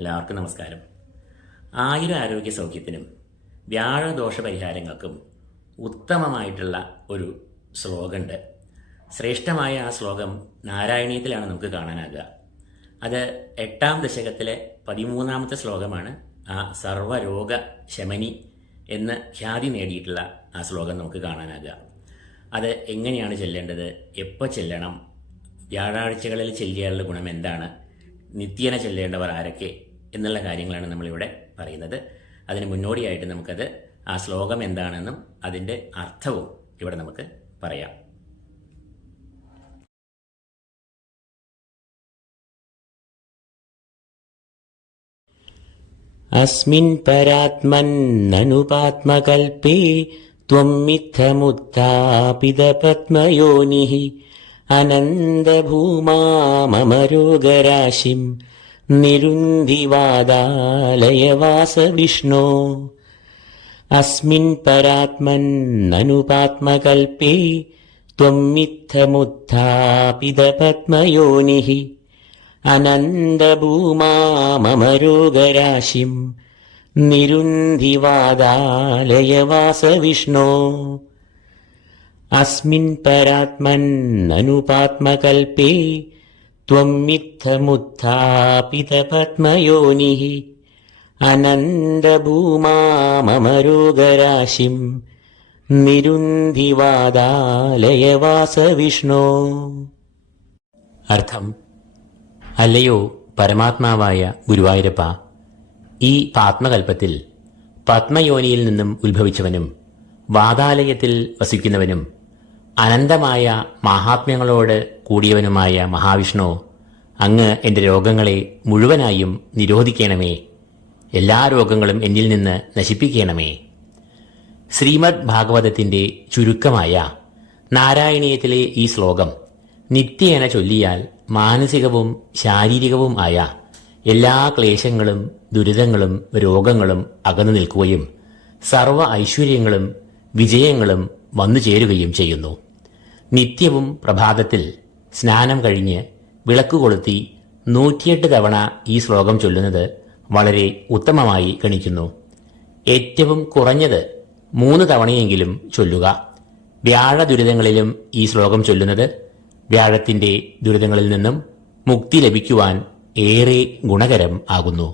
എല്ലാവർക്കും നമസ്കാരം. ആയുരാരോഗ്യ സൗഖ്യത്തിനും വ്യാഴദോഷ പരിഹാരങ്ങൾക്കും ഉത്തമമായിട്ടുള്ള ഒരു ശ്ലോകമുണ്ട്. ശ്രേഷ്ഠമായ ആ ശ്ലോകം നാരായണീയത്തിലാണ് നമുക്ക് കാണാനാകുക. അത് 8ാം ദശകത്തിലെ 13ാമത്തെ ശ്ലോകമാണ്. ആ സർവരോഗ ശമനി എന്ന് ഖ്യാതി നേടിയിട്ടുള്ള ആ ശ്ലോകം നമുക്ക് കാണാനാകുക. അത് എങ്ങനെയാണ് ചെല്ലേണ്ടത്, എപ്പോൾ ചെല്ലണം, വ്യാഴാഴ്ചകളിൽ ചെല്ലിയാലുള്ള ഗുണം എന്താണ്, നിത്യേന ചെല്ലേണ്ടവർ ആരൊക്കെ എന്നുള്ള കാര്യങ്ങളാണ് നമ്മളിവിടെ പറയുന്നത്. അതിന് മുന്നോടിയായിട്ട് നമുക്കത് ആ ശ്ലോകം എന്താണെന്നും അതിൻ്റെ അർത്ഥവും ഇവിടെ നമുക്ക് പറയാം. അസ്മിൻ പരാത്മന്നനുപാത്മകൽപേ ത്വം മിഥമുത്ഥാപിത പത്മയോനിഃ അനന്തഭൂമാമരോഗരാശിം നിരുന്ധിവാദാലയവാസ വിഷ്ണോ. അസ്മിൻ പരാത്മന്നനുപാത്മകൽപേ ത്വം മിഥമുത്ഥാപിത പത്മയോനിഃ അനന്തഭൂമാമരോഗരാശിം നിരുന്ധിവാദാലയവാസ വിഷ്ണോ. അസ്മിൻ പരാത്മന്നനുപാത്മകൽപേ ത്വം മിഥമുത്ഥാപിത പത്മയോനിഃ അനന്തഭൂമാമരോഗരാശിം നിരുന്ധിവാദാലയവാസ വിഷ്ണോ. അർത്ഥം: അല്ലയോ പരമാത്മാവായ ഗുരുവായൂരപ്പ, ഈ പാത്മകൽപ്പത്തിൽ പത്മയോനിയിൽ നിന്നും ഉത്ഭവിച്ചവനും വാതാലയത്തിൽ വസിക്കുന്നവനും അനന്തമായ മാഹാത്മ്യങ്ങളോട് കൂടിയവനുമായ മഹാവിഷ്ണു, അങ്ങ് എൻ്റെ രോഗങ്ങളെ മുഴുവനായും നിരോധിക്കണമേ. എല്ലാ രോഗങ്ങളും എന്നിൽ നിന്ന് നശിപ്പിക്കണമേ. ശ്രീമദ് ഭാഗവതത്തിൻ്റെ ചുരുക്കമായ നാരായണീയത്തിലെ ഈ ശ്ലോകം നിത്യേന ചൊല്ലിയാൽ മാനസികവും ശാരീരികവും ആയ എല്ലാ ക്ലേശങ്ങളും ദുരിതങ്ങളും രോഗങ്ങളും അകന്നു നിൽക്കുകയും സർവ്വ ഐശ്വര്യങ്ങളും വിജയങ്ങളും വന്നു ചേരുകയും ചെയ്യുന്നു. നിത്യവും പ്രഭാതത്തിൽ സ്നാനം കഴിഞ്ഞ് വിളക്ക് കൊളുത്തി 108 തവണ ഈ ശ്ലോകം ചൊല്ലുന്നത് വളരെ ഉത്തമമായി ഗണിക്കുന്നു. ഏറ്റവും കുറഞ്ഞത് 3 തവണയെങ്കിലും ചൊല്ലുക. വ്യാഴ ദുരിതങ്ങളിലും ഈ ശ്ലോകം ചൊല്ലുന്നത് വ്യാഴത്തിന്റെ ദുരിതങ്ങളിൽ നിന്നും മുക്തി ലഭിക്കുവാൻ ഏറെ ഗുണകരം ആകുന്നു.